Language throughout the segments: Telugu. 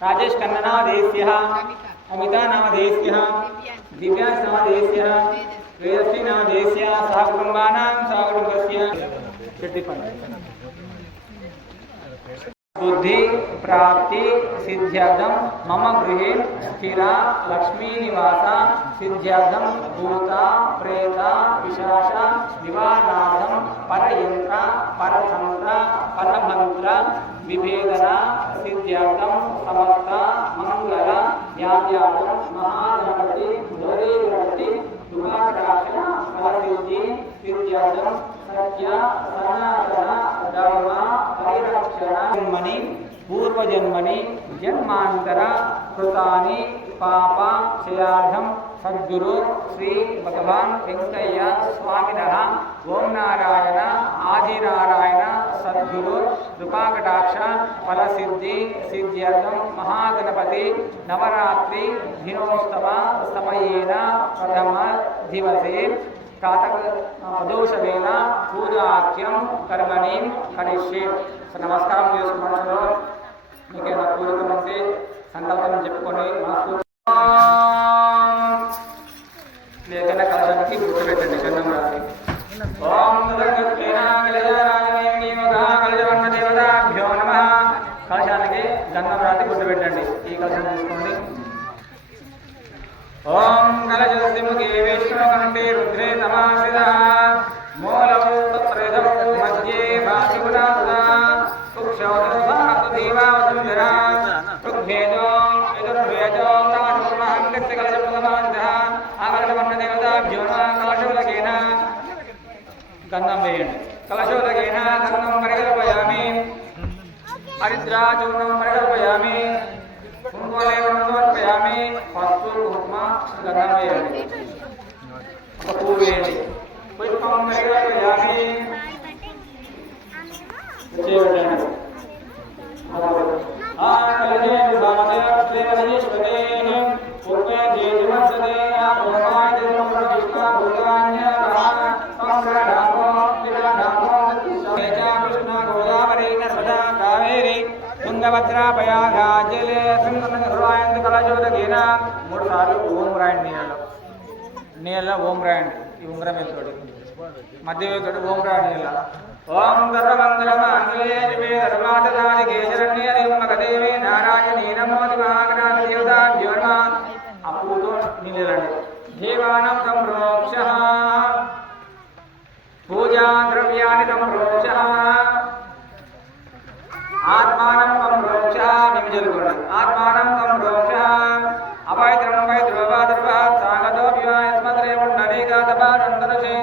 राजेश कन्ननादेश्यः अमितानादेश्यः दिव्यानादेश्यः वेदश्रीनादेश्यः सह कुटुम्बानां सह कुटुम्बस्य बुद्धि प्राप्ति सिद्ध्यर्थं मम गृहे स्थिरा लक्ष्मी निवास सिद्ध्यर्थं भूता प्रेता पिशाच निवारणार्थं परयंत्र परतंत्र परमंत्र विभेदना सिद्ध्यर्थं समस्त मंगल याज्ञार्थं महागणपति गौरी दुर्गाकटाक्ष फलसिद्धि सिद्ध्यर्थं सत्य सनातन धर्म परिरक्षण जन्मनि पूर्वजन्मनि जन्मांतर कृतानि पाप क्षयार्थं सद्गुरु श्री भगवान वेंकయ్య स्वामिनः ओम नारायण आदिनारायण सद्गुरु कृपाकटाक्ष फलसिद्धि सिद्ध्यर्थं महागणपति नवरात्रि दिनोत्सव समयेन प्रथम दिवसे प्रदोषवेళ पूजाख्यं कर्मणि करिष्ये नमस्कारं చేసుకుంటున్నాను మీకు నా కోరిక ఉంటే సంకల్పం చెప్పుకొని మనసు లేఖన కలశానికి గుర్తుపెట్టండి గంధం రాసి ఓం దేవతాభ్యో నమ కలశానికి గంధం రాసి గుర్తుపెట్టండి ఈ కలశం తీసుకోండి ओम कलशमुखे विष्णुकंठे रुद्रे समाश्रितः मूलौ तत्रेदौ मध्ये भासिपुरासुरा सुक्षौदुदेवावसुंधरा ऋग्वेदो यजुर्वेदो तानुमहन्तस्य कलशप्रथमान्तः आकर्षवर्णदेवताभ्यो नमः कलशोदकेन गन्धं वेयंడి कलशोदकेन गन्धं परिकल्पयामि हरिद्राचूर्णं परिकल्पयामि समर्पयामि पशु कुक्मा गंधं वेयंడి ఒక పువ్వు వేయండి పుష్పం పరికల్పయామి చేయండి ఆ కలజే భావతే ప్రేమదేశవతే పూర్వే జేజమసదే ఆ భగవాన్ దేవముష్ట భూతాన్య సంగ్రహో విరాధో తేజా కృష్ణ గోదావరి నర్మదా కావేరి తుంగభద్రా ప్రయాగ జలే సంగమరాయంత కలశోదకేన 3 సార్లు ఓం రాయండి నీళ్ళ ఓం రాయండి ఈ ఉంగరం వేసుకొని మధ్య వేసుకొని ఓం రాయండి నీళ్ళ ఓం సర్వమంగళమాంగళ్యే శివే సర్వార్థసాధికే శరణ్యే త్ర్యంబకదేవి నారాయణీ నమోతి మహాగణాధి దేవతాభ్యో నమః ఆ పూతో నీళ్ళండి జీవానం సంప్రోక్షః పూజా ద్రవ్యాన్ని సంప్రోక్షః आत्मानं संप्रोक्ष निमिजलुकोंडि आत्मानं संप्रोक्ष अभयत्रं वैद्रवाद्रवा सागतो विवायस्मद्रे पुण्डरीकादपादन्तरशे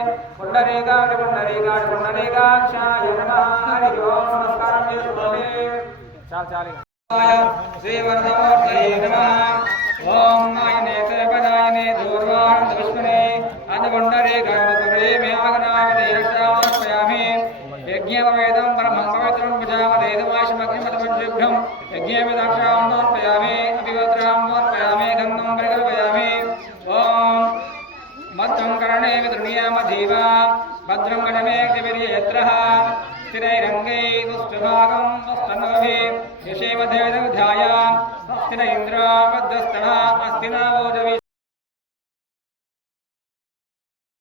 पुण्डरीकाक्षाय नमः हरि ओम नमस्कारं చేసుకోండి చాలు శ్రీవర్ధమూర్తయే నమః ఓం నాయనేతే పదాయనే దూర్వాణ దుష్మనే అన్నపుండరీకాక్షరే మేఘనావదేశామర్పయామి यज्ञेवेदं परमं पवित्रं प्रजापतेदमाशमग्निमतमज्जुभ्यं यज्ञेवेदाक्षां समर्पयामि अभिवस्त्रां समर्पयामि गन्धं परिकल्पयामि ॐ मत्तं कर्णे वितृणीयामधीवा भद्रं गणमेघ्यवीर्ययत्रः स्थिरैरङ्गैः दुष्टभागं वस्तनोभिः यशेवधेदविधाय स्वस्ति न इन्द्रो वद्रस्तनः अस्ति न वोजवि